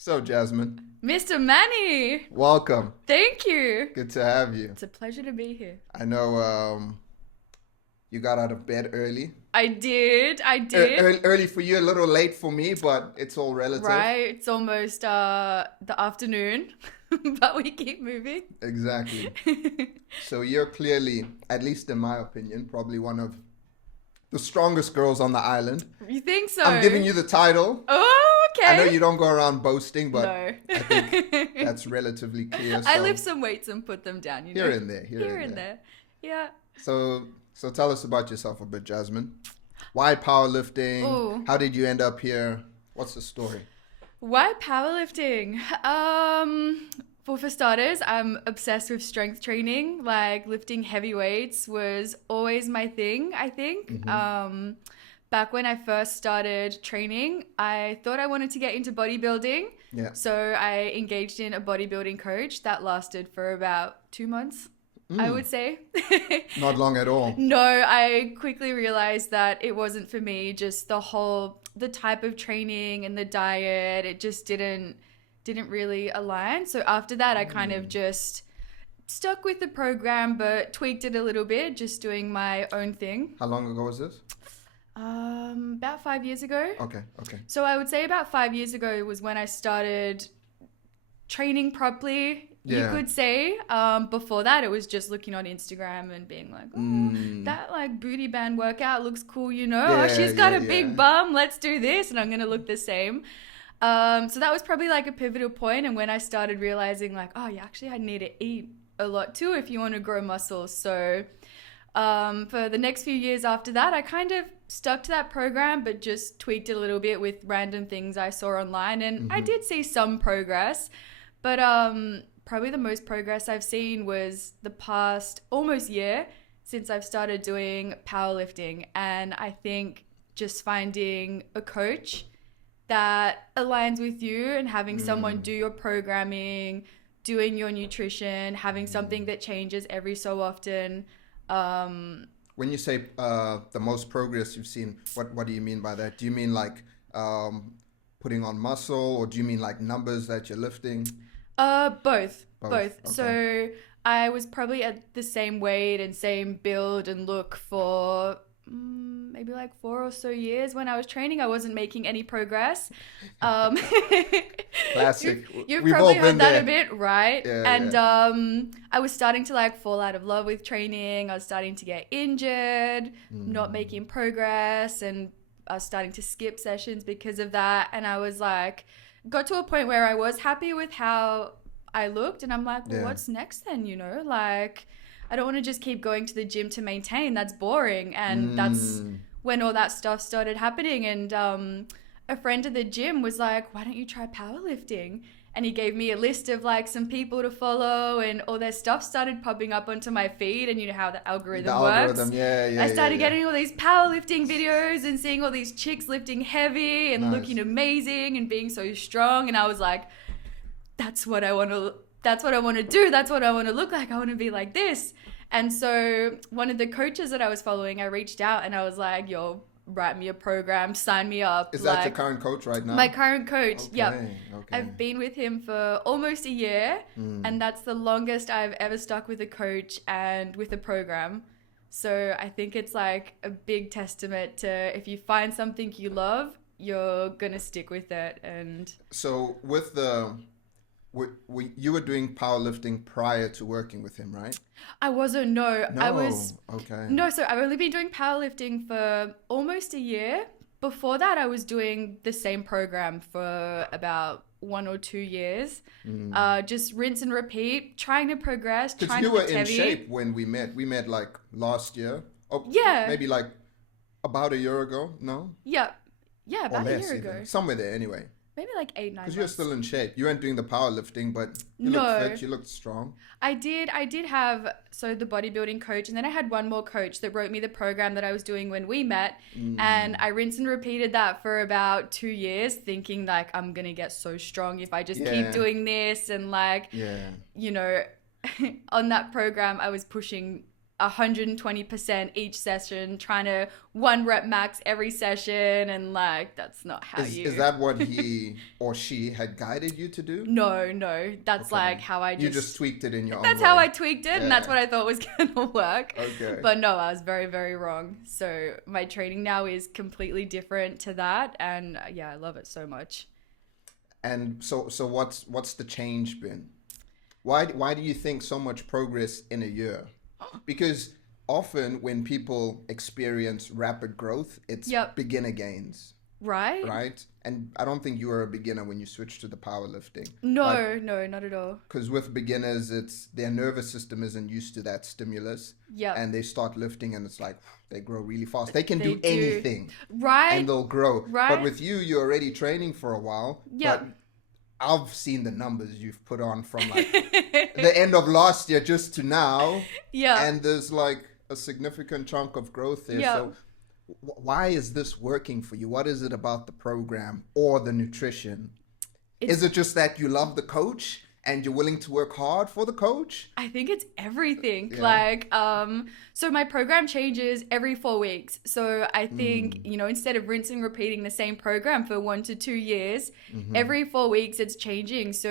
So, Jasmine, Mr. Manny, welcome. thank you. Good to have you. It's a pleasure to be here. I know you got out of bed early. I did, I did. Early for you, a little late for me, but it's all relative. Right, it's almost the afternoon, but we keep moving. Exactly. So, you're clearly, at least in my opinion, probably one of the strongest girls on the island. You think so? I'm giving you the title. Oh, I know okay. you don't go around boasting, but No. I think that's relatively clear. I So, lift some weights and put them down, here and there, Here and there. Yeah. So tell us about yourself a bit, Jasmine. Why powerlifting? Oh, How did you end up here? What's the story? why powerlifting? Well, for starters, I'm obsessed with strength training. Like lifting heavy weights was always my thing, I think. Hmm. Back when I first started training, I thought I wanted to get into bodybuilding. Yeah. So I engaged in a bodybuilding coach that lasted for about 2 months, I Mm, would say. not long at all. No, I quickly realized that it wasn't for me. Just the type of training and the diet, it just didn't really align. So after that, I kind of Mm. just stuck with the program, but tweaked it a little bit, just doing my own thing. How long ago was this? About 5 years ago. Okay, okay. So I would say about 5 years ago was when I started training properly, you Yeah. could say. Before that, it was just looking on Instagram and being like, oh, Mm. that like booty band workout looks cool, you know? Oh, Yeah, she's got yeah, a yeah. big bum. Let's do this, and I'm gonna look the same. So that was probably like a pivotal point, and when I started realizing like, oh, you actually I need to eat a lot too if you want to grow muscles. So for the next few years after that, I kind of stuck to that program, but just tweaked it a little bit with random things I saw online, and I Hmm. did see some progress. But probably the most progress I've seen was the past almost year since I've started doing powerlifting. And I think just finding a coach that aligns with you and having someone Mm. do your programming, doing your nutrition, having something that changes every so often. Um, When you say the most progress you've seen, what do you mean by that? Do you mean like putting on muscle, or do you mean like numbers that you're lifting? both, Both. both. Okay. So I was probably at the same weight and same build and look for maybe like 4 or so years when I was training. I wasn't making any progress. Um, you've, Classic. you've We've probably all been heard that a there. bit, right? Yeah, And yeah. I was starting to like fall out of love with training. I was starting to get injured, not Mm. making progress, and I was starting to skip sessions because of that. And I was like, got to a point where I was happy with how I looked, and I'm like, well, Yeah. what's next then? Like, I don't want to just keep going to the gym to maintain. That's boring. And that's Mm. when all that stuff started happening. And a friend at the gym was like, why don't you try powerlifting? And he gave me a list of like some people to follow, and all their stuff started popping up onto my feed. And you know how the The algorithm works. algorithm, yeah, yeah, I yeah, started yeah. getting all these powerlifting videos and seeing all these chicks lifting heavy and Nice. looking amazing and being so strong. And I was like, that's what I want to that's what I want to do. That's what I want to look like. I want to be like this. And so one of the coaches that I was following, I reached out and I was like, yo, write me a program, sign me up. Is that your Like current coach right now? my current coach. Yep. Okay, okay. I've been with him for almost a year, Mm. and that's the longest I've ever stuck with a coach and with a program. So I think it's like a big testament to if you find something you love, you're gonna stick with it. And So with you were doing powerlifting prior to working with him, right? I wasn't, no, I was, No. Okay. no, so I've only been doing powerlifting for almost a year. Before that, I was doing the same program for about 1 or 2 years. Mm. Just rinse and repeat, trying to progress, Because trying you to were lift in heavy. shape when we met. We met like last year. Oh, Yeah, maybe like about a year ago. No? yeah, yeah, Or about a less year even. ago. Somewhere there anyway. Maybe like 8, 9 Because you're months. still in shape. You weren't doing the powerlifting, but you looked No, fit, you looked strong. I did have, so the bodybuilding coach, and then I had one more coach that wrote me the program that I was doing when we met. And Mm. I rinsed and repeated that for about 2 years, thinking like I'm gonna get so strong if I just keep Yeah. doing this. And like, Yeah. you know, on that program, I was pushing 120% each session, trying to 1 rep max every session, and like that's not how Is that what he or she had guided you to do? No, that's Okay. like how I You just tweaked it in your own that's way. how I tweaked it, and that's Yeah. what I thought was gonna work. Okay. But no, I was very, very wrong. So my training now is completely different to that, and yeah, I love it so much. And so what's the change been? Why do you think so much progress in a year? Because often when people experience rapid growth, it's Yep. beginner gains, Right? right? And I don't think you were a beginner when you switched to the powerlifting. No, no, not at all. Because with beginners, it's their nervous system isn't used to that stimulus, Yep. and they start lifting, and it's like they grow really fast. They can They do do. anything, Right? and they'll grow. Right. But with you, you're already training for a while. Yep. But I've seen the numbers you've put on from like the end of last year just to now, Yeah. and there's like a significant chunk of growth there. Yeah. So why is this working for you? What is it about the program or the nutrition? Is it just that you love the coach and you're willing to work hard for the coach? I think it's everything. Yeah. Like, so my program changes every 4 weeks. So I think, instead of rinsing, repeating the same program for 1 to 2 years, every 4 weeks it's changing. So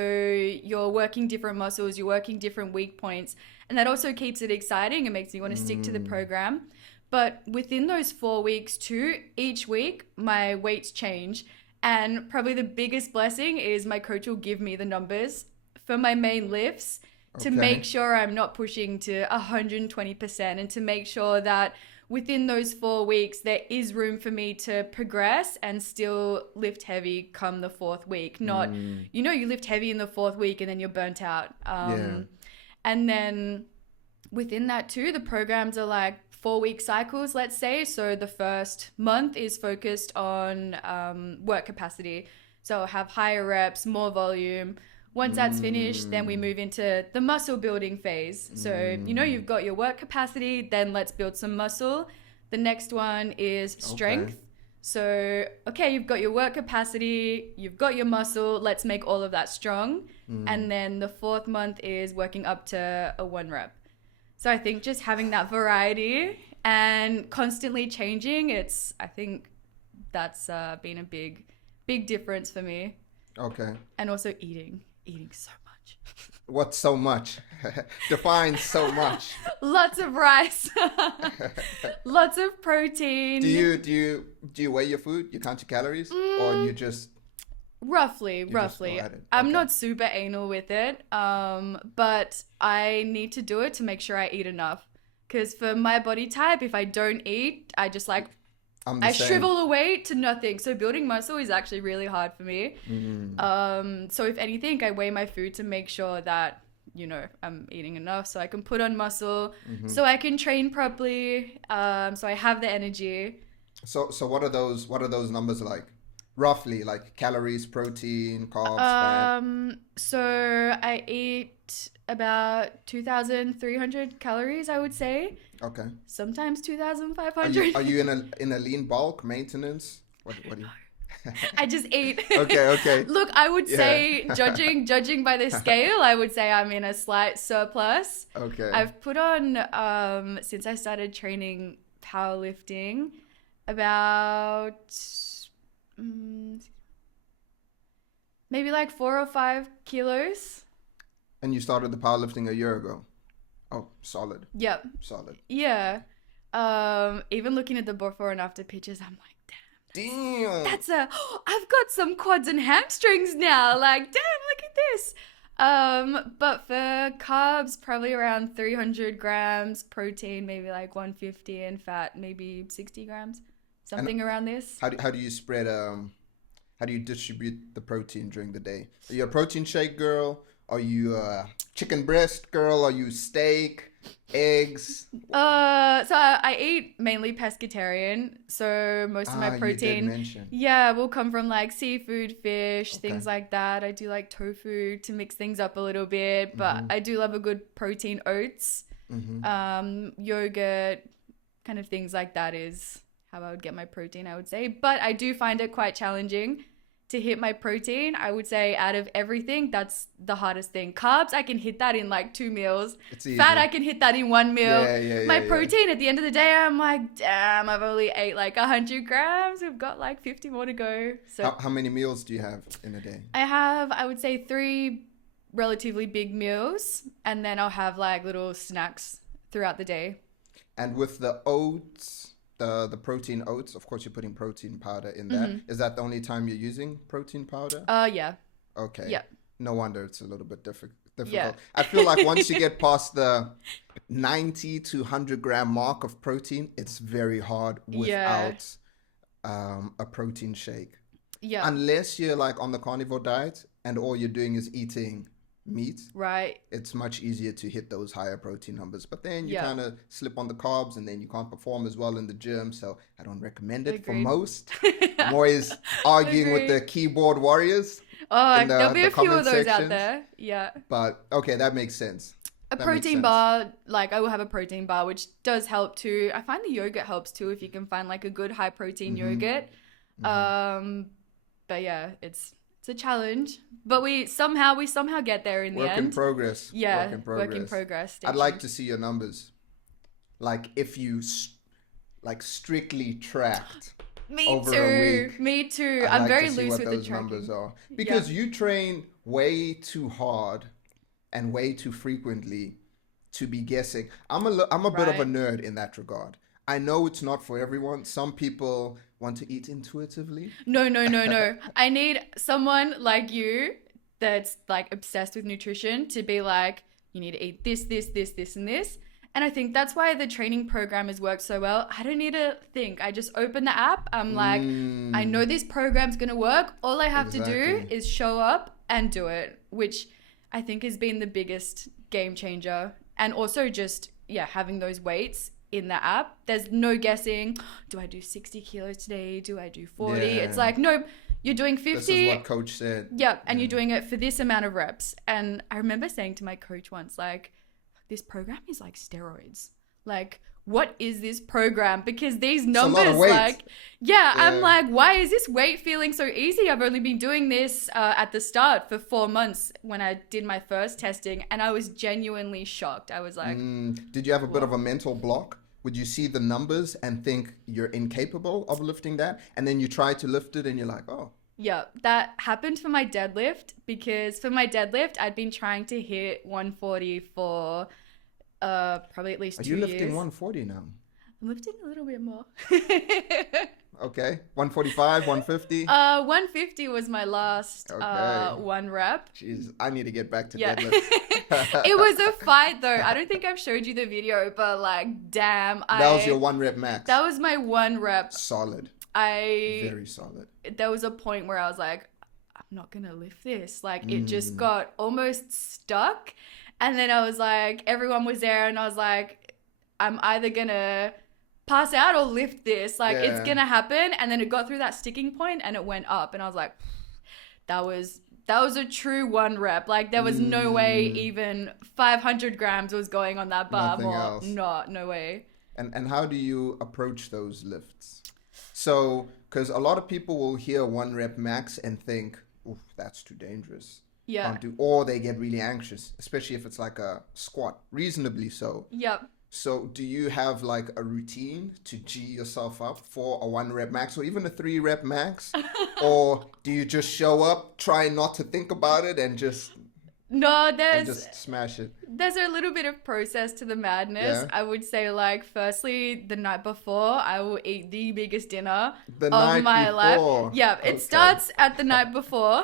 you're working different muscles, you're working different weak points. And that also keeps it exciting. It makes me want to stick to the program. But within those 4 weeks too, each week my weights change. And probably the biggest blessing is my coach will give me the numbers for my main lifts to Okay. make sure I'm not pushing to 120%, and to make sure that within those 4 weeks there is room for me to progress and still lift heavy come the 4th week. Not, you lift heavy in the 4th week and then you're burnt out. Yeah. And then within that too, the programs are like 4-week cycles, let's say. So the first month is focused on work capacity. So I'll have higher reps, more volume. Once that's finished, then we move into the muscle building phase. So, you've got your work capacity, then let's build some muscle. The next one is strength. Okay. So, okay, you've got your work capacity, you've got your muscle, let's make all of that strong. And then the 4th month is working up to a 1 rep. So I think just having that variety and constantly changing, I think that's been a big difference for me. Okay. And also eating so much. What's so much? Define so much. Lots of rice, lots of protein. Do you weigh your food? You count your calories, or you just Roughly. go at it? I'm Okay. not super anal with it, but I need to do it to make sure I eat enough. Because for my body type, if I don't eat, I just like I'm the I same. shrivel away to nothing. So building muscle is actually really hard for me. So if anything, I weigh my food to make sure that, I'm eating enough so I can put on muscle, so I can train properly, so I have the energy. So what are those numbers like? Roughly, like calories, protein, carbs, fat. So I eat about 2,300 calories, I would say. Okay. Sometimes Are 2,500. you in a lean bulk maintenance? What do you? I just eat. Okay. Look, I would Yeah. say, judging by the scale, I would say I'm in a slight surplus. Okay. I've put on, since I started training powerlifting, about maybe like 4 or 5 kilos. And you started the powerlifting a year ago. Oh, solid. Yep. Solid. Yeah. Even looking at the before and after pictures, I'm like, Damn. I've got some quads and hamstrings now. Like, damn, look at this. But for carbs, probably around 300 grams, protein, maybe like 150, and fat, maybe 60 grams, something around this. How do you spread how do you distribute the protein during the day? Are you a protein shake girl? Are you a chicken breast girl? Are you steak, eggs? So I eat mainly pescatarian. So most of my You did protein, mention. yeah, will come from like seafood, fish, Okay. things like that. I do like tofu to mix things up a little bit, but I do love a good protein oats, yogurt, kind of things like that is how I would get my protein, I would say. But I do find it quite challenging to hit my protein, I would say out of everything, that's the hardest thing. Carbs, I can hit that in like 2 meals. It's easy. Fat, I can hit that in 1 meal. My Yeah. protein, at the end of the day, I'm like, damn, I've only ate like 100 grams. We've got like 50 more to go. So How many meals do you have in a day? I have, I would say, 3 relatively big meals, and then I'll have like little snacks throughout the day. And with the oats, the protein oats, of course, you're putting protein powder in that. Is that the only time you're using protein powder? Yeah. Okay. Yeah. No wonder it's a little bit difficult. Yeah. I feel like once you get past the 90 to 100 gram mark of protein, it's very hard without a protein shake. Yeah. Unless you're like on the carnivore diet and all you're doing is eating meat, Right. it's much easier to hit those higher protein numbers. But then you Yeah. kind of slip on the carbs and then you can't perform as well in the gym. So I don't recommend it for Agreed. most. I'm always arguing with the keyboard warriors. Oh, in the- there'll be the a few of comment those sections. out there. Yeah. But okay, that makes sense. A That makes protein sense. bar, like I will have a protein bar, which does help too. I find the yogurt helps too if you can find like a good high protein yogurt. But yeah, it's a challenge. But we somehow get there in the Work end. in progress. Yeah, Work in progress. work in progress. Stay I'd like tuned. to see your numbers. Like if you like strictly tracked Me over a too. week. Me too. I'd I'm like very to see loose what with the those numbers tracking. are. Because you train way too hard and way too frequently to be guessing. I'm a bit of a Right. nerd in that regard. I know it's not for everyone. Some people want to eat intuitively. No. I need someone like you that's like obsessed with nutrition to be like, you need to eat this, and this. And I think that's why the training program has worked so well. I don't need to think. I just open the app. I'm like, I know this program's going to work. All I have to do Exactly. is show up and do it, which I think has been the biggest game changer. And also just, having those weights in the app. There's no guessing. Do I do 60 kilos today? Do I do 40? Yeah. It's like, no, you're doing 50. This is what coach said. Yeah, and you're doing it for this amount of reps. And I remember saying to my coach once, like, this program is like steroids. Like, what is this program? Because these a lot numbers, of weight. like, I'm Yeah. like, why is this weight feeling so easy? I've only been doing this at the start for 4 months when I did my first testing, and I was genuinely shocked. I was like, Did you have a bit of a mental block? Would you see the numbers and think you're incapable of lifting that? And then you try to lift it and you're like, oh. yeah, that happened for my deadlift, because for my deadlift, I'd been trying to hit 140 for probably at least Are 2 you years. lifting 140 now? I'm lifting a little bit more. Okay. 145, 150? 150 was my last Okay. 1 rep. Jeez, I need to get back to Yeah. deadlift. It was a fight though. I don't think I've showed you the video, but like, damn. That was your 1 rep max. That was my 1 rep. Solid. I Very solid. There was a point where I was like, I'm not gonna lift this. Like, it just got almost stuck. And then I was like, everyone was there, and I was like, I'm either gonna pass out or lift this. Like, it's Yeah. gonna happen. And then it got through that sticking point and it went up, and I was like, that was a true 1 rep. Like, there was no way even 500 grams was going on that bar. Nothing else. No way. And how do you approach those lifts? So, because a lot of people will hear 1 rep max and think, oof, that's too dangerous. Yeah. Can't do, or they get really anxious, especially if it's like a squat, reasonably so. Yep. So do you have like a routine to G yourself up for a 1 rep max or even a 3 rep max? Or do you just show up, try not to think about it and just No, and just smash it? there's a little bit of process to the madness. Yeah. I would say, like, firstly, the night before, I will eat the biggest dinner The of night my before. life. Yeah, Okay. it starts at the night before.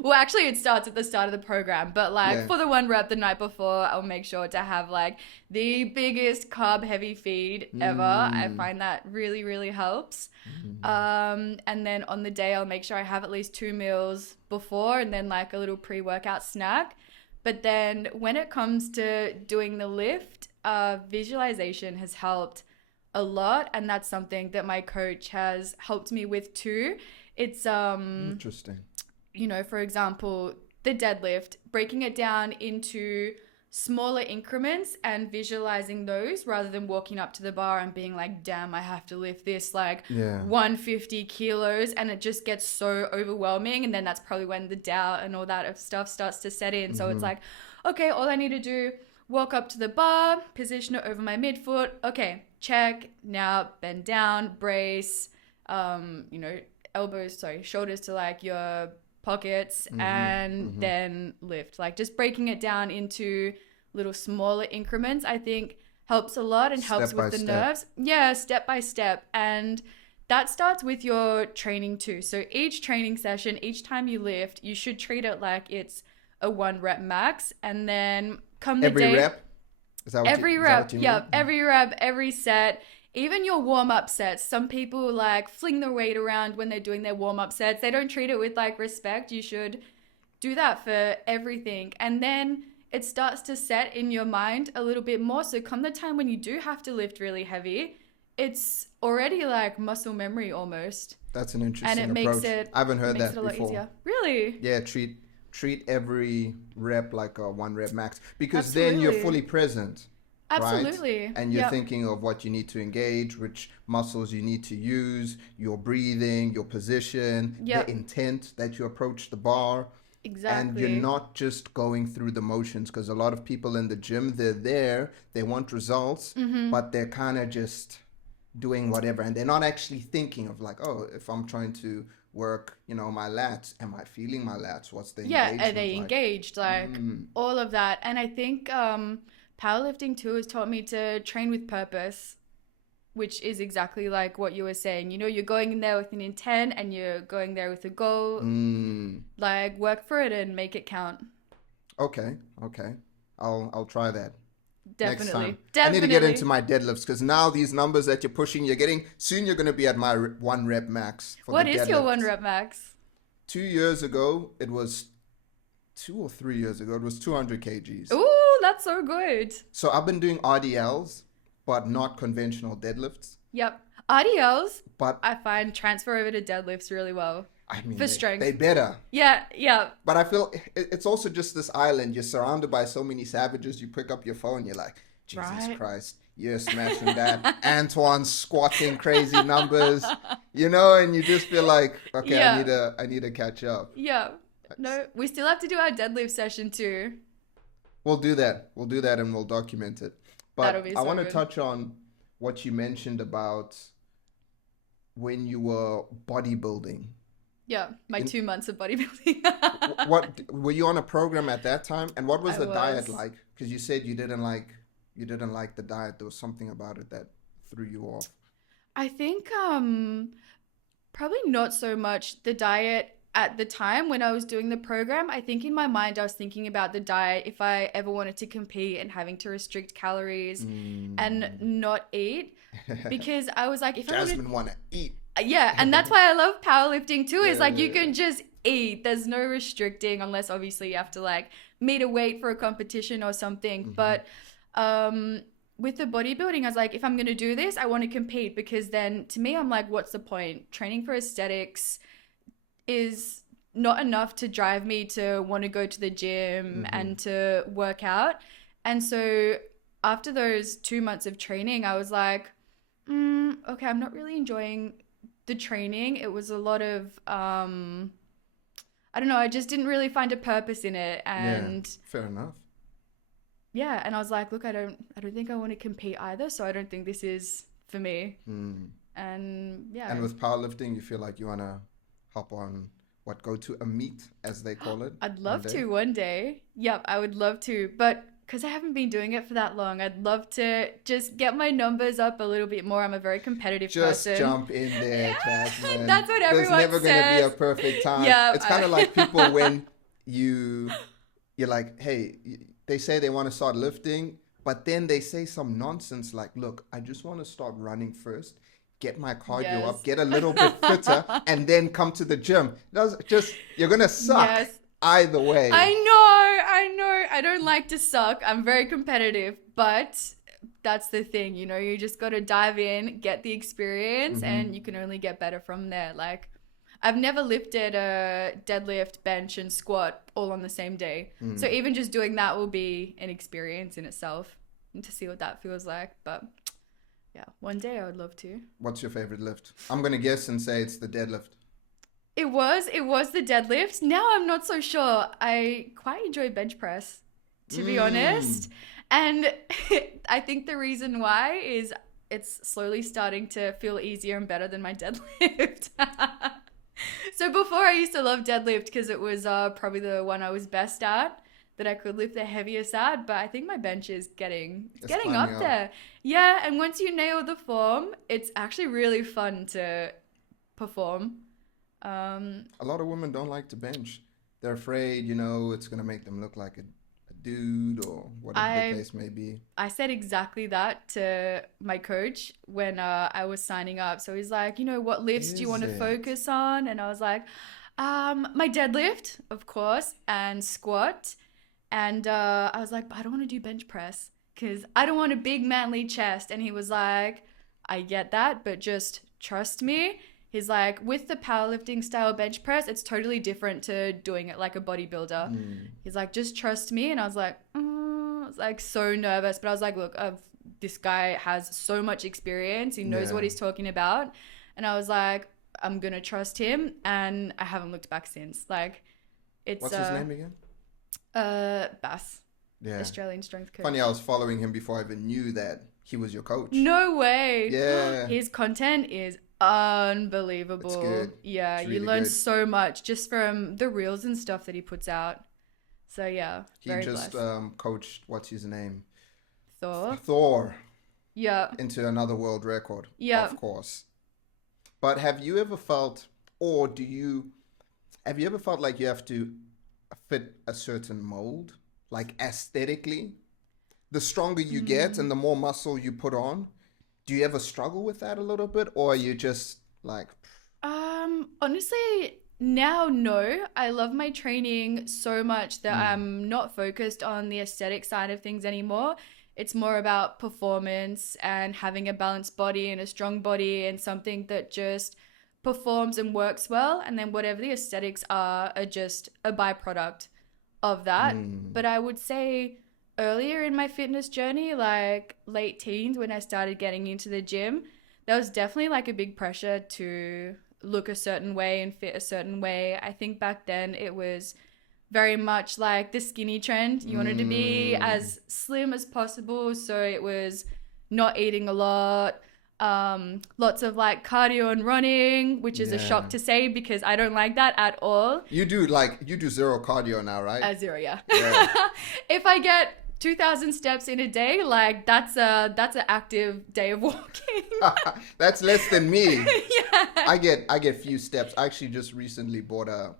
Well, actually, it starts at the start of the program. But, like, Yeah. for the 1 rep the night before, I'll make sure to have, like, the biggest carb-heavy feed ever. I find that really, really helps. And then on the day, I'll make sure I have at least 2 meals before, and then, like, a little pre-workout snack. But then when it comes to doing the lift, visualization has helped a lot. And that's something that my coach has helped me with too. It's, Interesting. you know, for example, the deadlift, breaking it down into smaller increments and visualizing those rather than walking up to the bar and being like, damn, I have to lift this like Yeah. 150 kilos, and it just gets so overwhelming. And then that's probably when the doubt and all that stuff starts to set in. So it's like, okay, all I need to do, walk up to the bar, position it over my midfoot. Okay, check. Now bend down, brace, shoulders to like your pockets, and then lift. Like just breaking it down into little smaller increments, I think helps a lot and helps with the nerves. Yeah, step by step. And that starts with your training too. So each training session, each time you lift, you should treat it like it's a 1 rep max. And then come the day. Every rep? Every rep, every set. Even your warm-up sets, some people like fling the weight around when they're doing their warm-up sets. They don't treat it with like respect. You should do that for everything. And then it starts to set in your mind a little bit more. So come the time when you do have to lift really heavy, it's already like muscle memory almost. That's an interesting and it approach. Makes it, I haven't heard that a lot before. Easier. Really? Yeah, treat every rep like a 1 rep max, because Absolutely. then you're fully present. Absolutely. Right? And you're thinking of what you need to engage, which muscles you need to use, your breathing, your position, the intent that you approach the bar. Exactly. And you're not just going through the motions, because a lot of people in the gym, they're there, they want results, but they're kind of just doing whatever. And they're not actually thinking of like, oh, if I'm trying to work, my lats, am I feeling my lats? What's the engagement? Yeah, are they engaged? Like all of that. And I think powerlifting too has taught me to train with purpose, which is exactly like what you were saying. You're going in there with an intent and you're going there with a goal. Like work for it and make it count. Okay. I'll try that. Definitely. Next time. I need to get into my deadlifts, because now these numbers that you're pushing, soon you're going to be at my 1 rep max. What is your 1 rep max? 2 years ago, it was 2 or 3 years ago, it was 200 kgs. Ooh, that's so good. So I've been doing RDLs, but not conventional deadlifts. Yep. RDLs, but I find transfer over to deadlifts really well. I mean, for strength. They better. Yeah. But I feel it's also just this island. You're surrounded by so many savages. You pick up your phone, you're like, Jesus Christ, you're smashing that. Antoine's squatting crazy numbers, and you just feel like, okay, I need to catch up. Yeah. No, we still have to do our deadlift session too. We'll do that and we'll document it. But That'll be so I want to good. touch on what you mentioned about when you were bodybuilding. Yeah, my 2 months of bodybuilding. What were you on a program at that time, and what was I the was. diet like? Because you said you didn't like the diet. There was something about it that threw you off. I think probably not so much the diet at the time when I was doing the program. I think in my mind I was thinking about the diet if I ever wanted to compete and having to restrict calories and not eat, because I was like, if Jasmine want to eat. Yeah, and that's why I love powerlifting too. Is like you can just eat. There's no restricting, unless obviously you have to like meet a weight for a competition or something. But with the bodybuilding, I was like, if I'm gonna do this, I want to compete, because then to me, I'm like, what's the point? Training for aesthetics is not enough to drive me to want to go to the gym and to work out. And so after those 2 months of training, I was like, okay, I'm not really enjoying the training. It was a lot of I don't know, I just didn't really find a purpose in it. And fair enough. Yeah, and I was like, look, I don't think I want to compete either, so I don't think this is for me. And yeah. And with powerlifting, you feel like you want to hop on go to a meet, as they call it? I'd love to one day. Yep, I would love to, but because I haven't been doing it for that long, I'd love to just get my numbers up a little bit more. I'm a very competitive person. Just jump in there, Jasmine. That's what everyone says. There's never going to be a perfect time. Yeah, it's kind of like people when you're like, hey, they say they want to start lifting, but then they say some nonsense like, look, I just want to start running first, get my cardio up, get a little bit fitter, and then come to the gym. You're going to suck either way. I know. I don't like to suck. I'm very competitive, but that's the thing, you just got to dive in, get the experience, and you can only get better from there. Like, I've never lifted a deadlift, bench, and squat all on the same day. So even just doing that will be an experience in itself, and to see what that feels like. But yeah, one day I would love to. What's your favorite lift? I'm gonna guess and say it's the deadlift. It was the deadlift. Now I'm not so sure. I quite enjoy bench press, to be honest. And I think the reason why is it's slowly starting to feel easier and better than my deadlift. So before I used to love deadlift because it was probably the one I was best at, that I could lift the heaviest at. But I think my bench is getting up there. Yeah, and once you nail the form, it's actually really fun to perform. A lot of women don't like to bench. They're afraid, you know, it's gonna make them look like a dude or whatever the case may be. I said exactly that to my coach when I was signing up. So he's like, you know, what lifts do you want to focus on? And I was like, my deadlift, of course, and squat. And I was like, but I don't want to do bench press because I don't want a big manly chest. And he was like, I get that, but just trust me. He's like, with the powerlifting style bench press, it's totally different to doing it like a bodybuilder. He's like, just trust me. And I was like, so nervous. But I was like, look, this guy has so much experience. He knows what he's talking about. And I was like, I'm going to trust him. And I haven't looked back since. Like, it's... What's his name again? Bass. Yeah. Australian strength coach. Funny, I was following him before I even knew that he was your coach. No way. Yeah. His content is unbelievable. It's good. Yeah, it's you really learn good. so much just from the reels and stuff that he puts out. So yeah, He very just blessed. coached, what's his name? Thor. Yeah. Into another world record. Yeah. Of course. But have you ever felt, or have you ever felt like you have to fit a certain mold? Like aesthetically? The stronger you get and the more muscle you put on, do you ever struggle with that a little bit? Or are you just like... Honestly, now, no. I love my training so much that I'm not focused on the aesthetic side of things anymore. It's more about performance and having a balanced body and a strong body and something that just performs and works well. And then whatever the aesthetics are just a byproduct of that. But I would say earlier in my fitness journey, like late teens, when I started getting into the gym, there was definitely like a big pressure to look a certain way and fit a certain way. I think back then it was very much like the skinny trend. You wanted to be as slim as possible. So it was not eating a lot, lots of like cardio and running, which is a shock to say because I don't like that at all. You do zero cardio now, right? Zero, yeah. If I get 2,000 steps in a day, like that's an active day of walking. That's less than me. Yeah. I get few steps. I actually just recently bought a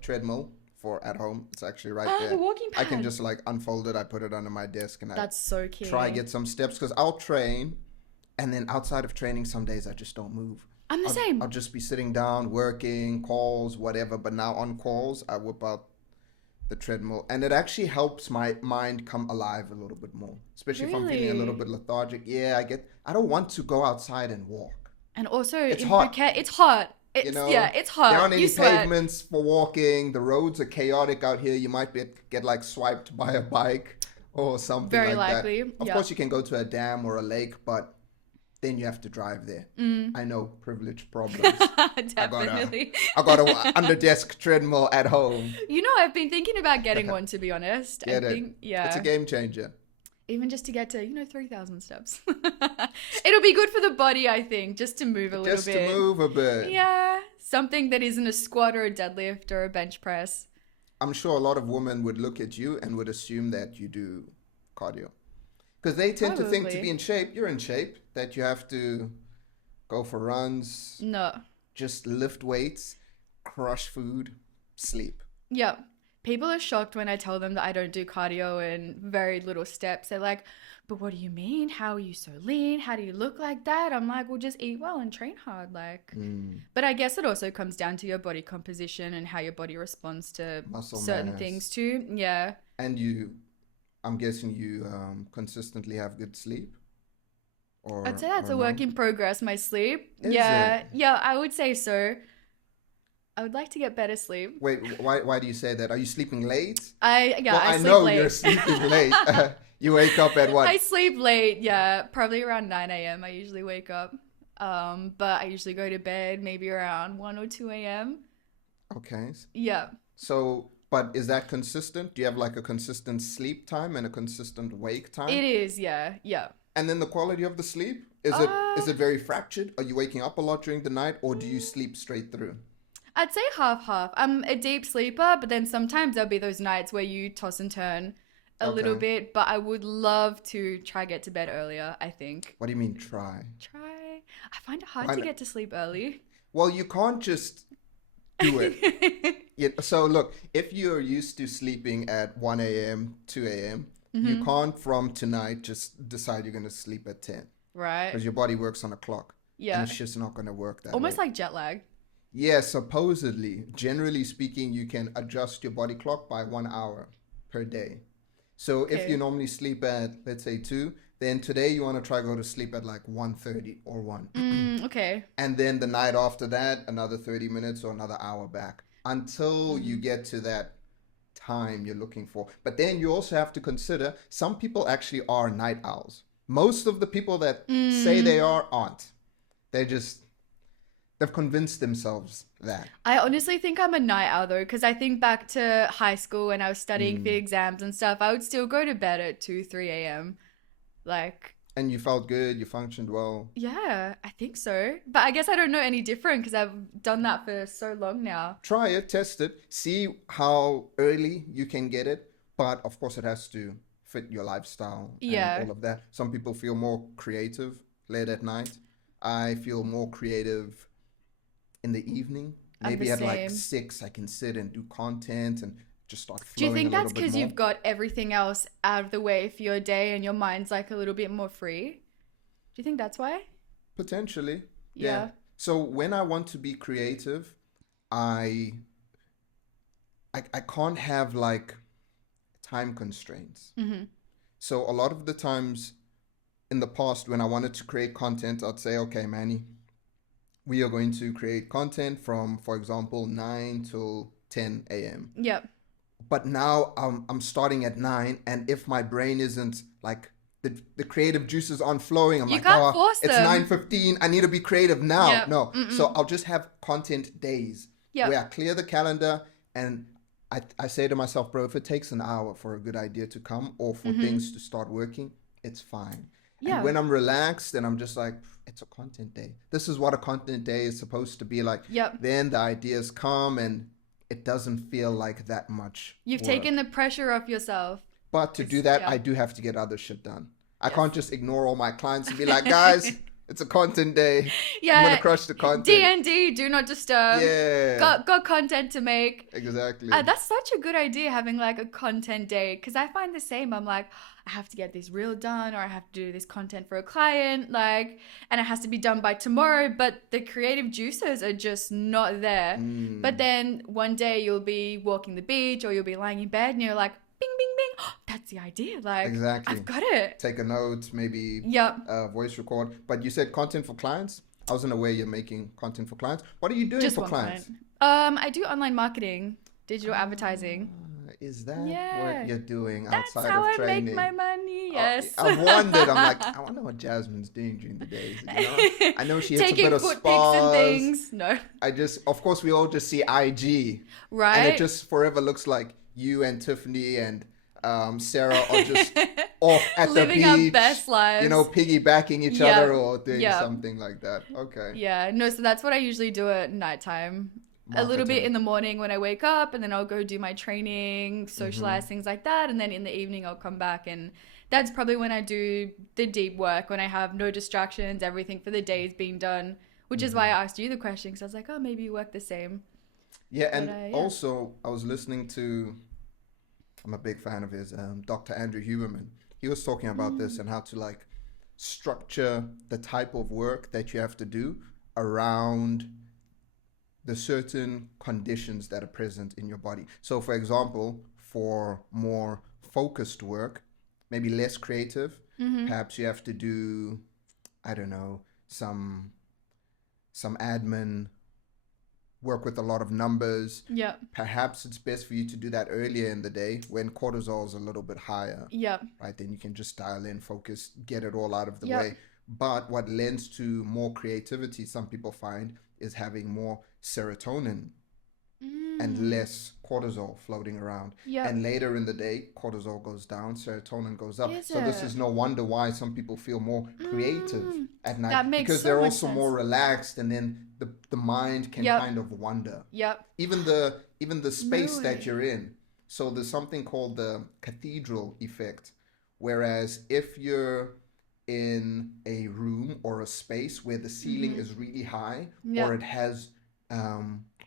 treadmill for at home. It's actually right there. The walking pad. I can just like unfold it. I put it under my desk and That's so key. try get some steps because I'll train, and then outside of training, some days I just don't move. I'm the same. I'll just be sitting down, working, calls, whatever. But now on calls, I whip out the treadmill, and it actually helps my mind come alive a little bit more, especially if I'm feeling a little bit lethargic. I don't want to go outside and walk. And also it's hot. It's hot. It's, you know, it's hot. There aren't any you sweat. pavements for walking. The roads are chaotic out here. You might get like swiped by a bike or something Very like likely. that. Of course, you can go to a dam or a lake, but then you have to drive there. I know, privilege problems. Definitely. I got a under desk treadmill at home. You know, I've been thinking about getting one, to be honest. It's a game changer. Even just to get to 3,000 steps. It'll be good for the body, I think, just to move a little bit. Just to move a bit. Yeah, something that isn't a squat or a deadlift or a bench press. I'm sure a lot of women would look at you and would assume that you do cardio. Because they tend to think to be in shape, you're in shape, that you have to go for runs. No. Just lift weights, crush food, sleep. Yeah. People are shocked when I tell them that I don't do cardio and very little steps. They're like, but what do you mean? How are you so lean? How do you look like that? I'm like, well, just eat well and train hard. But I guess it also comes down to your body composition and how your body responds to certain things too. Yeah. And I'm guessing you consistently have good sleep? I'd say that's a work in progress, my sleep. Is yeah. it? Yeah, I would say so. I would like to get better sleep. Wait, why do you say that? Are you sleeping late? Yeah, Well, I I sleep know late. you're sleeping late. You wake up at what? I sleep late, yeah, probably around 9 a.m. I usually wake up. But I usually go to bed maybe around 1 or 2 a.m. Okay. Yeah. So, but is that consistent? Do you have like a consistent sleep time and a consistent wake time? It is, yeah, yeah. And then the quality of the sleep? Uh, Is it very fractured? Are you waking up a lot during the night, or do you sleep straight through? I'd say half half. I'm a deep sleeper, but then sometimes there'll be those nights where you toss and turn a little Okay. bit. But I would love to try get to bed earlier, I think. What do you mean try? Try. I find it hard Why to not? get to sleep early. Well, you can't just do it. Yeah, so look, if you're used to sleeping at 1 a.m., 2 a.m., you can't from tonight just decide you're going to sleep at 10 Right. because your body works on a clock. Yeah. And it's just not going to work that Almost way. like jet lag. Yeah, supposedly, generally speaking, you can adjust your body clock by 1 hour per day. So if you Okay. normally sleep at, let's say 2, then today you want to try go to sleep at like 1:30 or 1. Okay. And then the night after that, another 30 minutes or another hour back until you get to that time you're looking for. But then you also have to consider some people actually are night owls. Most of the people that say they are aren't. They just they've convinced themselves that. I honestly think I'm a night owl though, because I think back to high school when I was studying for exams and stuff. I would still go to bed at 2, 3 a.m. Like, And you felt good, you functioned well. yeah, I think so. But I guess I don't know any different because I've done that for so long now. Try it, test it, see how early you can get it. But of course, it has to fit your lifestyle Yeah. and all of that. Some people feel more creative late at night. I feel more creative in the evening. I'm Maybe the at like same. 6, I can sit and do content and just start Do you flowing a think little that's bit because more. you've got everything else out of the way for your day and your mind's like a little bit more free? Do you think that's why? Potentially, Yeah. So when I want to be creative, I I can't have like time constraints. Mm-hmm. So a lot of the times in the past when I wanted to create content, I'd say, okay, Manny, we are going to create content from, for example, 9 till 10 a.m. Yep. But now I'm starting at 9, and if my brain isn't like the creative juices aren't flowing, I'm You like, can't oh, force it's them. 9:15. I need to be creative now. Yep. No, Mm-mm. so I'll just have content days Yep. where I clear the calendar and I say to myself, bro, if it takes an hour for a good idea to come or for things to start working, it's fine. Yeah. And when I'm relaxed and I'm just like, it's a content day. This is what a content day is supposed to be like. Yep. Then the ideas come and it doesn't feel like that much You've work. taken the pressure off yourself. But to do that, yeah. I do have to get other shit done. I Yes. can't just ignore all my clients and be like, guys, it's a content day. Yeah. I'm gonna crush the content. D&D, do not disturb. Yeah. Got content to make. Exactly. That's such a good idea, having like a content day, because I find the same. I'm like, I have to get this reel done, or I have to do this content for a client, like, and it has to be done by tomorrow, but the creative juices are just not there. But then one day you'll be walking the beach or you'll be lying in bed and you're like, bing, bing, bing, that's the idea. Like, Exactly. I've got it. Take a note, maybe Yep. voice record. But you said content for clients. I wasn't aware you're making content for clients. What are you doing Just for one clients? client. I do online marketing, digital advertising. Is that Yeah. what you're doing That's outside how of I training? make my money. Oh, Yes. I've wondered. I'm like, I wonder what Jasmine's doing during the days. You know? I know she hits Taking a bit of foot spas. pics and things. No. Of course, we all just see IG, Right? and it just forever looks like you and Tiffany and Sarah are just off at Living the our beach, best lives. you know, piggybacking each Yep. other or doing Yep. something like that. Okay. Yeah, no, so that's what I usually do at nighttime. A little bit Marketing. in the morning when I wake up, and then I'll go do my training, Mm-hmm. socialize, things like that. And then in the evening, I'll come back. And that's probably when I do the deep work, when I have no distractions, everything for the day is being done, which is why Mm-hmm. I asked you the question, because I was like, oh, maybe you work the same. Yeah, and yeah. also I was listening to, I'm a big fan of his, Dr. Andrew Huberman. He was talking about this and how to like structure the type of work that you have to do around the certain conditions that are present in your body. So for example, for more focused work, maybe less creative, perhaps you have to do, I don't know, some admin, work with a lot of numbers. Yeah. Perhaps it's best for you to do that earlier in the day when cortisol is a little bit higher. Yeah. Right, then you can just dial in, focus, get it all out of the Yep. way. But what lends to more creativity, some people find, is having more serotonin and less cortisol floating around. Yep. And later in the day, cortisol goes down, serotonin goes up. Is So this it? is no wonder why some people feel more creative at night. That makes because so they're much also more sense. relaxed, and then the mind can Yep. kind of wander. Yep. Even the space No that way. you're in. So there's something called the cathedral effect. Whereas if you're in a room or a space where the ceiling is really high, Yep. or it has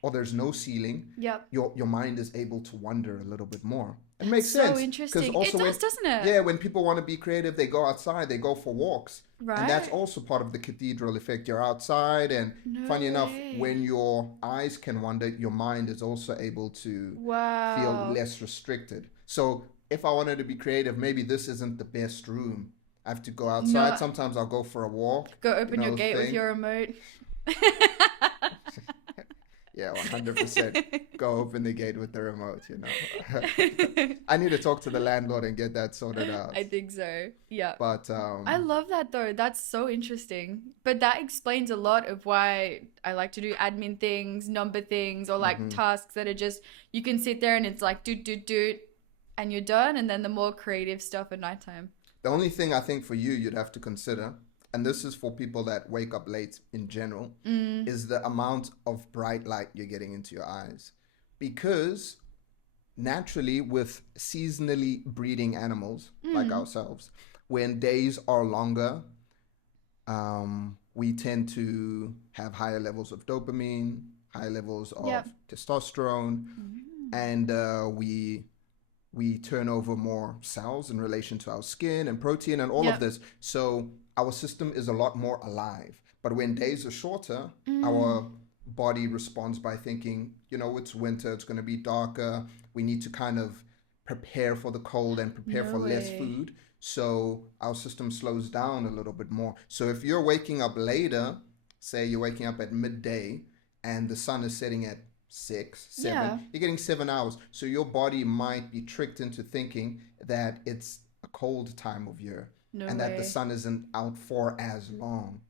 or there's no ceiling, Yep. your mind is able to wander a little bit more. It makes So sense. 'Cause interesting. It also does, doesn't it? yeah, when people want to be creative, they go outside, they go for walks. Right. And that's also part of the cathedral effect. You're outside, and No funny enough, way. when your eyes can wander, your mind is also able to Wow. feel less restricted. So if I wanted to be creative, maybe this isn't the best room. I have to go outside. No. Sometimes I'll go for a walk. Go open your gate with thing. your remote. Yeah, 100%. Go open the gate with the remote, I need to talk to the landlord and get that sorted out. I think so. Yeah. But I love that though. That's so interesting. But that explains a lot of why I like to do admin things, number things, or like tasks that are just, you can sit there and it's like do, and you're done. And then the more creative stuff at nighttime. the only thing I think for you'd have to consider, and this is for people that wake up late in general, is the amount of bright light you're getting into your eyes. Because naturally, with seasonally breeding animals like ourselves, when days are longer, we tend to have higher levels of dopamine, higher levels of Yep. testosterone, and we turn over more cells in relation to our skin and protein and all Yep. of this. So our system is a lot more alive. But when days are shorter, our body responds by thinking, it's winter, it's going to be darker. We need to kind of prepare for the cold and prepare No for less way. food. So our system slows down a little bit more. So if you're waking up later, say you're waking up at midday and the sun is setting at 6, 7, Yeah. you're getting 7 hours. So your body might be tricked into thinking that it's a cold time of year No and way. that the sun isn't out for as long.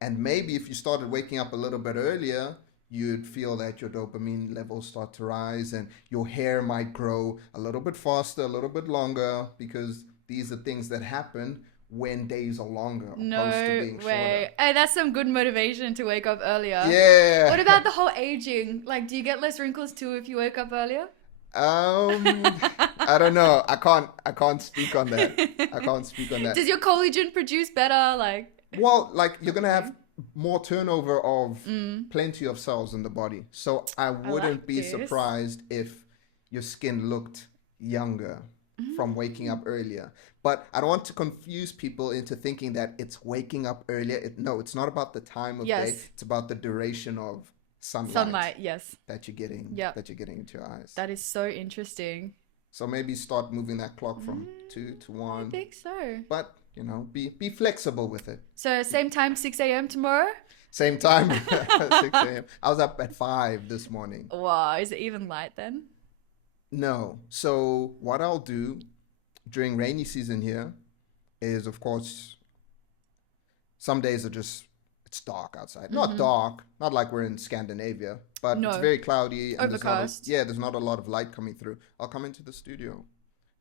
And maybe if you started waking up a little bit earlier, you'd feel that your dopamine levels start to rise and your hair might grow a little bit faster, a little bit longer, because these are things that happen when days are longer opposed to being No way. shorter. Hey, that's some good motivation to wake up earlier. Yeah. What about the whole aging? Like, do you get less wrinkles too if you wake up earlier? I don't know. I can't speak on that. I can't speak on that. Does your collagen produce better? Like, Well, like you're gonna have more turnover of plenty of cells in the body. So I wouldn't like be this. surprised if your skin looked younger from waking up earlier. But I don't want to confuse people into thinking that it's waking up earlier. No, it's not about the time of day. Yes. It's about the duration of sunlight, yes. that you're getting Yep. that you're getting into your eyes. That is so interesting. So maybe start moving that clock from 2 to I 1. think so. But be flexible with it. So, same time, 6 a.m. tomorrow? Same time, 6 a.m. I was up at 5 this morning. Wow, is it even light then? No. So what I'll do during rainy season here is, of course, some days are just, it's dark outside. Not dark, not like we're in Scandinavia, but No. it's very cloudy. And Overcast. there's not a lot of light coming through. I'll come into the studio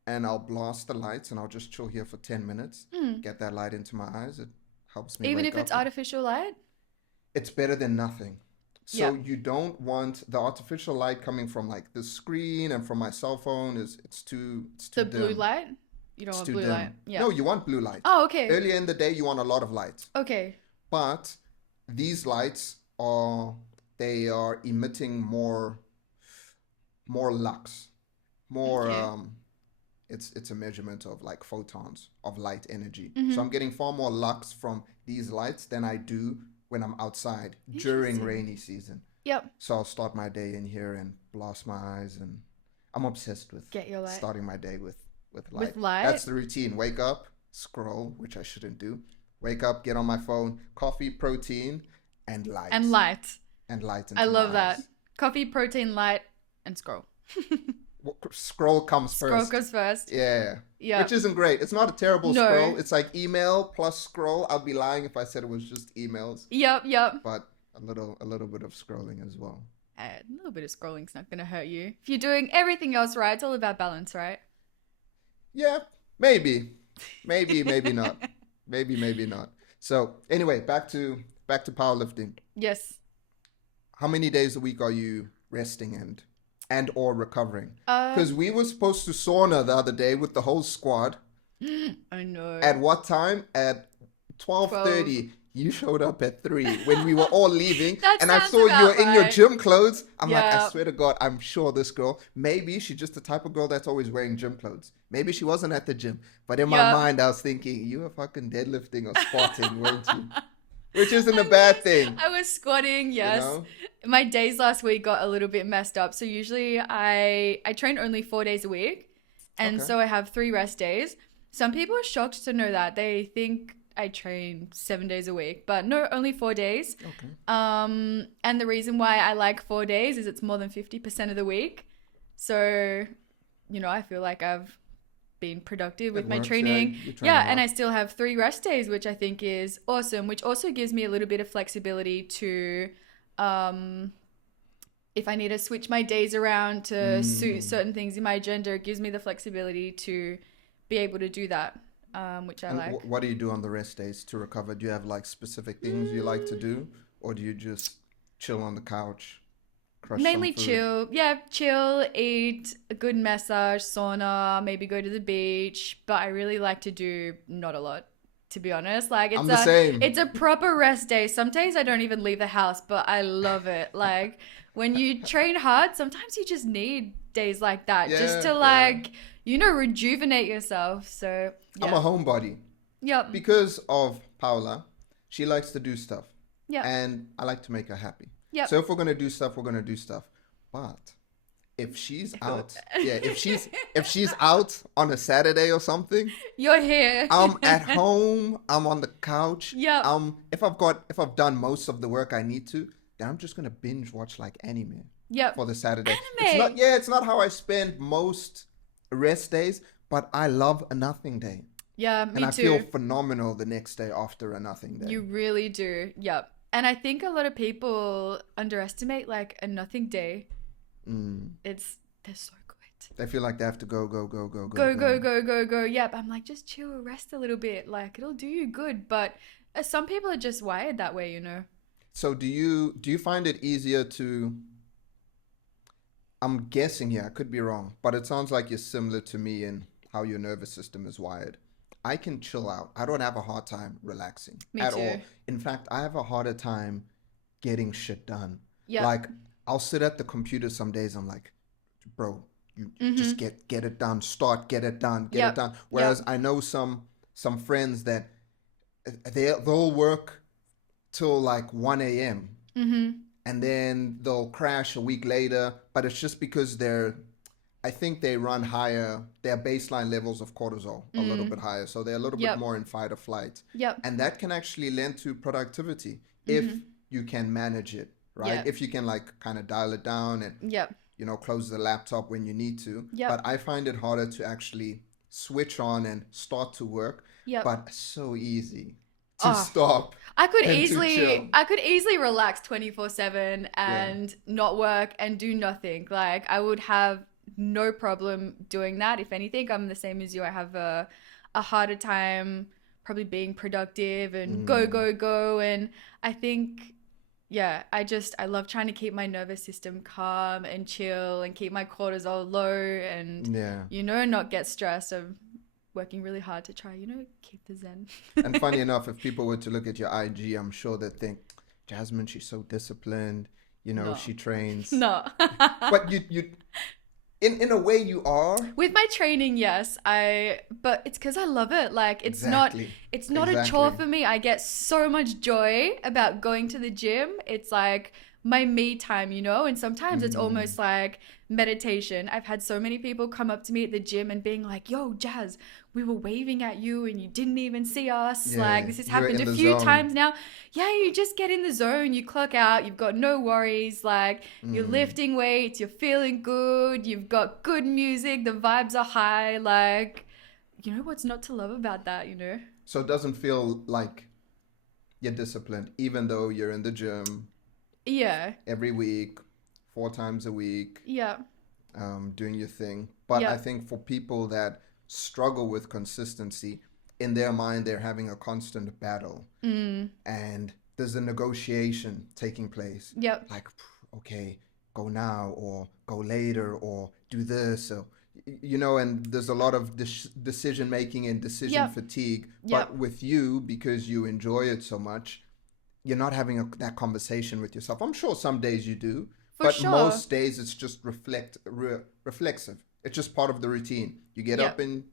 and I'll blast the lights and I'll just chill here for 10 minutes, get that light into my eyes. It helps me Even wake if it's up. artificial light? It's better than nothing. So Yeah. you don't want the artificial light coming from like the screen and from my cell phone. It's too The dim. blue light? You don't It's want too blue dim. light? Yeah. No, you want blue light. Oh, okay. Earlier in the day, you want a lot of light. Okay. But these lights are emitting more lux, more Okay. it's a measurement of like photons of light energy. Mm-hmm. So I'm getting far more lux from these lights than I do when I'm outside during Interesting. rainy season. Yep. So I'll start my day in here and blast my eyes, and I'm obsessed with Get your light. starting my day with light. With light? That's the routine. Wake up, scroll, which I shouldn't do. Wake up, get on my phone, coffee, protein, and light. And light. And light. I into love my that. eyes. Coffee, protein, light, and scroll. Scroll comes Scroll first. goes first. Yeah. Yeah. Which isn't great. It's not a terrible No. scroll. It's like email plus scroll. I'd be lying if I said it was just emails. Yep. But a little bit of scrolling as well. A little bit of scrolling's not going to hurt you. If you're doing everything else right, it's all about balance, right? Yeah, maybe not. Maybe not. So anyway, back to powerlifting. Yes. How many days a week are you resting and or recovering? Because we were supposed to sauna the other day with the whole squad. I know. At what time? At 12:30. You showed up at 3 when we were all leaving. And I saw you were in your gym clothes. I'm like, I swear to God, I'm sure this girl, maybe she's just the type of girl that's always wearing gym clothes. Maybe she wasn't at the gym. But in my mind, I was thinking, you were fucking deadlifting or squatting, weren't you? Which isn't a bad thing. I was squatting, yes. You know? My days last week got a little bit messed up. So usually I train only 4 days a week. And so I have 3 rest days. Some people are shocked to know that. They think I train 7 days a week, but no, only 4 days. Okay. And the reason why I like 4 days is it's more than 50% of the week. So, I feel like I've been productive with my training. Yeah, and I still have 3 rest days, which I think is awesome, which also gives me a little bit of flexibility to, if I need to switch my days around to suit certain things in my agenda, it gives me the flexibility to be able to do that. Which I like. What do you do on the rest days to recover? Do you have like specific things you like to do, or do you just chill on the couch? Mainly chill. Yeah, chill, eat, a good massage, sauna, maybe go to the beach. But I really like to do not a lot, to be honest. Like I'm the same. It's a proper rest day. Some days I don't even leave the house, but I love it. Like when you train hard, sometimes you just need days like that just to rejuvenate yourself. So yeah. I'm a homebody. Yep. Because of Paula, she likes to do stuff. Yeah. And I like to make her happy. Yep. So if we're gonna do stuff, we're gonna do stuff. But if she's out, if she's out on a Saturday or something, you're here. I'm at home. I'm on the couch. Yeah. If I've done most of the work I need to, then I'm just gonna binge watch like anime. Yep. For the Saturday. Anime. It's not how I spend most rest days, but I love a nothing day. Yeah, me too. And I feel phenomenal the next day after a nothing day. You really do. Yep. And I think a lot of people underestimate like a nothing day. They're so good. They feel like they have to go. Yeah, but I'm like, just chill, rest a little bit. Like it'll do you good. But some people are just wired that way, So do you find it easier to? I'm guessing here, I could be wrong, but it sounds like you're similar to me in how your nervous system is wired. I can chill out. I don't have a hard time relaxing at all. In fact, I have a harder time getting shit done. Yeah. Like I'll sit at the computer some days. I'm like, bro, you just get it done. Get it done. Whereas I know some friends that they'll work till like 1 a.m. And then they'll crash a week later. But it's just because I think they run higher, their baseline levels of cortisol a little bit higher. So they're a little bit more in fight or flight. Yep. And that can actually lend to productivity if you can manage it, right? Yep. If you can like kind of dial it down and, close the laptop when you need to. Yep. But I find it harder to actually switch on and start to work. Yep. But so easy to stop. I could easily relax 24/7 and not work and do nothing. Like I would have no problem doing that. If anything, I'm the same as you. I have a harder time probably being productive and go. And I think, I love trying to keep my nervous system calm and chill and keep my cortisol low and, not get stressed. I'm working really hard to try, keep the zen. And funny enough, if people were to look at your IG, I'm sure they'd think, Jasmine, she's so disciplined. No. She trains. No. But you in a way you are. With my training, yes. But it's because I love it. Like it's not a chore for me. I get so much joy about going to the gym. It's like my me time, and sometimes it's almost like meditation. I've had so many people come up to me at the gym and being like, yo, Jazz, we were waving at you and you didn't even see us. Yeah, Like, this has you're happened in a the few zone. times now. Yeah, you just get in the zone, you clock out, you've got no worries. Like, you're lifting weights, you're feeling good, you've got good music, the vibes are high. Like, you know what's not to love about that, you know? So it doesn't feel like you're disciplined, even though you're in the gym Yeah. every week, 4 times a week, Yeah. doing your thing. But Yeah. I think for people that struggle with consistency, in their mind, they're having a constant battle. And there's a negotiation taking place. Yep. Like, okay, go now or go later or do this. So, you know, and there's a lot of decision making and decision Yep. fatigue. Yep. But with you, because you enjoy it so much, you're not having that conversation with yourself. I'm sure some days you do, For but sure. most days it's just reflexive. It's just part of the routine. You get Yep. up and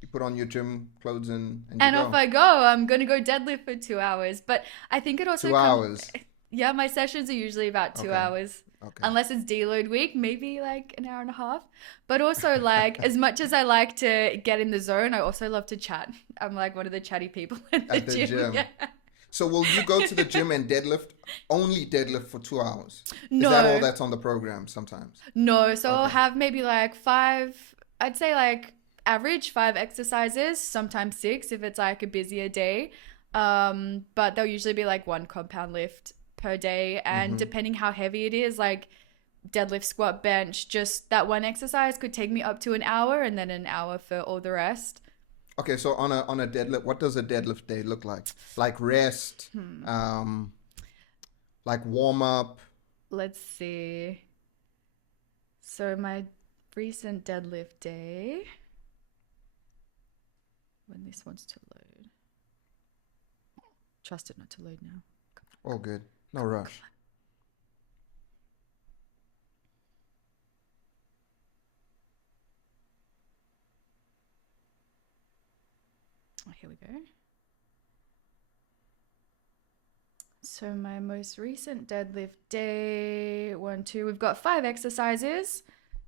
you put on your gym clothes and you And go. off I go. I'm going to go deadlift for 2 hours. But I think it also 2 hours. Yeah, my sessions are usually about 2 Okay. hours. Okay. Unless it's deload week, maybe like an hour and a half. But also, like, as much as I like to get in the zone, I also love to chat. I'm like one of the chatty people at the gym. Yeah. So will you go to the gym and only deadlift for 2 hours? No. Is that all that's on the program sometimes? No, so I'll Okay. have maybe like 5, I'd say like average 5 exercises, sometimes 6 if it's like a busier day. But there'll usually be like 1 compound lift per day. And depending how heavy it is, like deadlift, squat, bench, just that one exercise could take me up to an hour and then an hour for all the rest. Okay, so on a deadlift, what does a deadlift day look like? Like rest, like warm up. Let's see. So my recent deadlift day, when this wants to load. Trust it not to load now. All good. No rush. Oh, here we go. So my most recent deadlift day, 1, 2, we've got 5 exercises.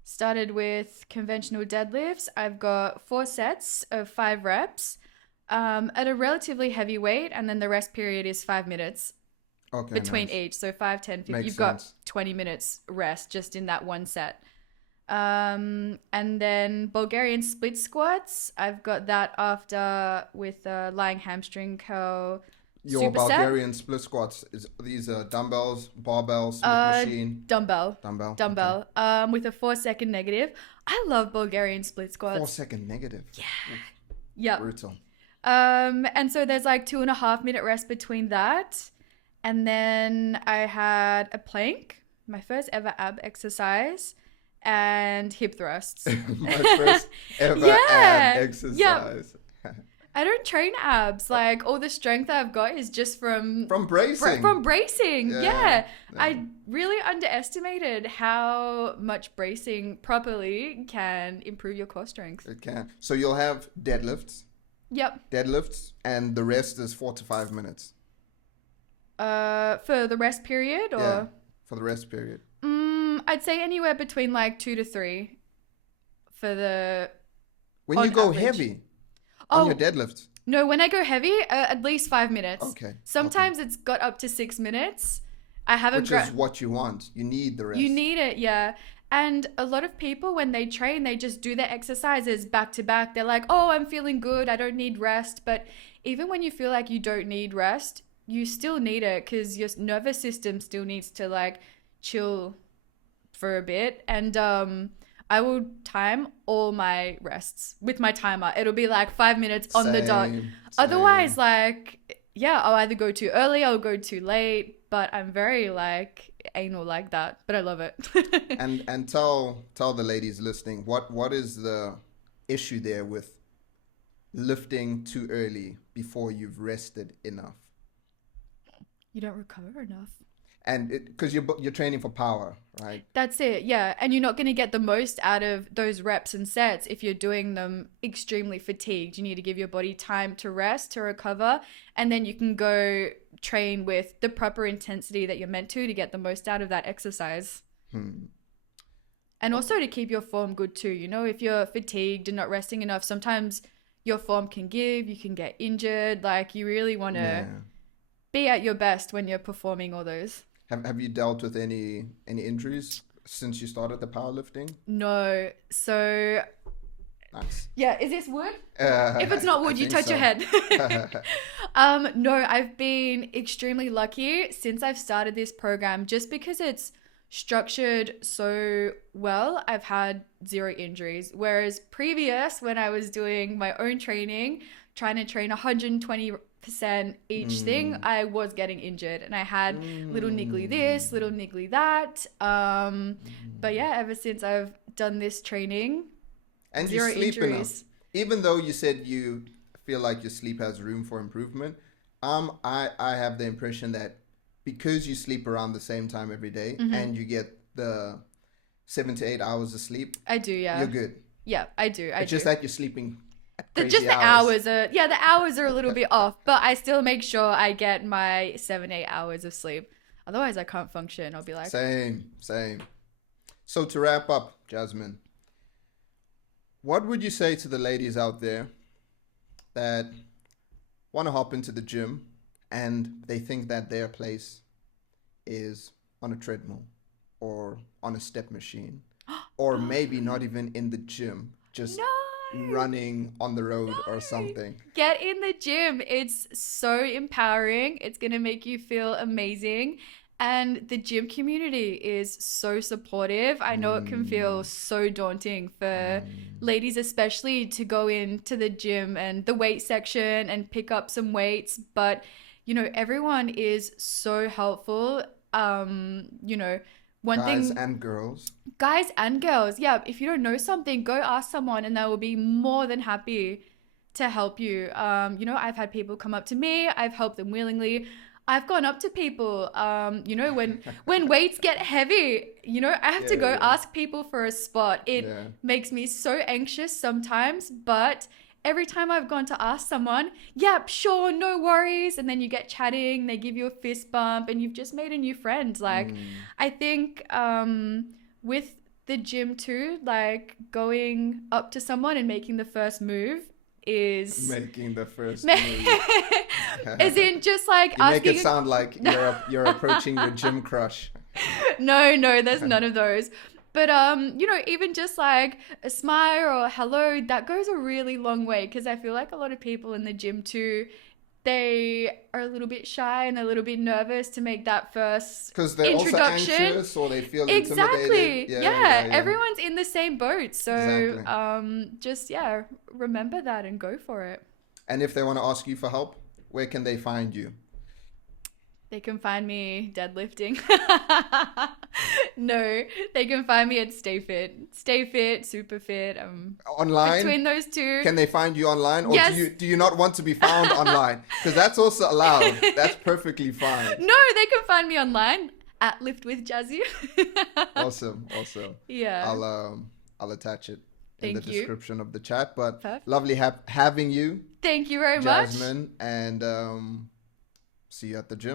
Started with conventional deadlifts. I've got 4 sets of 5 reps at a relatively heavy weight, and then the rest period is 5 minutes between each. So 5, 10, 15. Makes You've got sense. 20 minutes rest just in that one set. And then Bulgarian split squats. I've got that after with a lying hamstring curl. Your superset. Bulgarian split squats, these are dumbbells, barbells, Smith machine, Dumbbell. dumbbell. With a 4-second negative. I love Bulgarian split squats. 4-second negative. Yep. Brutal. And so there's like 2.5 minute rest between that. And then I had a plank, my first ever ab exercise, and hip thrusts. My first ever ab exercise. I don't train abs. Like, all the strength I've got is just from bracing. From bracing. Yeah. Yeah. I really underestimated how much bracing properly can improve your core strength. It can. So you'll have deadlifts, and the rest is 4 to 5 minutes. For the rest period, or Yeah, for the rest period. I'd say anywhere between like 2 to 3 for the. When on you go average. heavy on your deadlifts. No, when I go heavy, at least 5 minutes. Okay. Sometimes it's got up to 6 minutes. I haven't. Which is what you want. You need the rest. You need it, yeah. And a lot of people, when they train, they just do their exercises back to back. They're like, oh, I'm feeling good. I don't need rest. But even when you feel like you don't need rest, you still need it because your nervous system still needs to like chill for a bit. And I will time all my rests with my timer. It'll be like 5 minutes on the dot. Otherwise, like, yeah, I'll either go too early, I'll go too late. But I'm very like anal like that, but I love it. and tell the ladies listening what is the issue there with lifting too early before you've rested enough? You don't recover enough. And because you're training for power, right? That's it, yeah. And you're not going to get the most out of those reps and sets if you're doing them extremely fatigued. You need to give your body time to rest, to recover, and then you can go train with the proper intensity that you're meant to get the most out of that exercise. And also to keep your form good too. You know, if you're fatigued and not resting enough, sometimes your form can give, you can get injured. Like you really want to Yeah. be at your best when you're performing all those. Have you dealt with any injuries since you started the powerlifting? No. So, Nice. yeah, is this wood? If it's not I wood, you think touch your so. head. No, I've been extremely lucky since I've started this program just because it's structured so well. I've had zero injuries. Whereas previous, when I was doing my own training, trying to train 120% each thing, I was getting injured and I had little niggly this, little niggly that. But yeah, ever since I've done this training, And you zero sleep enough. injuries. Even though you said you feel like your sleep has room for improvement, I have the impression that because you sleep around the same time every day and you get the 7 to 8 hours of sleep, I do, yeah. you're good. Yeah, I do. It's just that you're sleeping at The, crazy just the hours. hours are, yeah, the hours are a little bit off, but I still make sure I get my 7, 8 hours of sleep. Otherwise, I can't function. I'll be like, Same, same. So to wrap up, Jasmine, what would you say to the ladies out there that want to hop into the gym and they think that their place is on a treadmill or on a step machine or maybe not even in the gym, just no, running on the road or something? get in the gym. It's so empowering. It's going to make you feel amazing. And the gym community is so supportive. I know it can feel so daunting for ladies, especially to go into the gym and the weight section and pick up some weights. But, you know, everyone is so helpful. You know, one Guys thing, and girls. guys and girls, yeah, if you don't know something, go ask someone and they will be more than happy to help you. You know, I've had people come up to me, I've helped them willingly. I've gone up to people, you know, when weights get heavy, you know, I have to go Yeah. ask people for a spot. It Yeah. makes me so anxious sometimes, but every time I've gone to ask someone, yep, sure, no worries. And then you get chatting, they give you a fist bump and you've just made a new friend. Like, I think with the gym too, like going up to someone and making the first move is Making the first move. as in just like You make asking it sound like you're approaching your gym crush. no, there's none of those. But you know, even just like a smile or a hello, that goes a really long way because I feel like a lot of people in the gym too, they are a little bit shy and a little bit nervous to make that first Because they're also introduction. anxious or they feel Exactly. intimidated. Yeah, everyone's in the same boat. So Exactly. just yeah, remember that and go for it. And if they want to ask you for help, where can they find you? They can find me deadlifting. No, they can find me at Stay Fit. Stay Fit, Super Fit. Online? Between those two. Can they find you online? Or Yes. do you not want to be found online? Because that's also allowed. That's perfectly fine. No, they can find me online at Lift with Jazzy. Awesome. Yeah. I'll attach it in Thank the you. description of the chat. But Perfect. lovely having you, Thank you very much. Jasmine, and see you at the gym.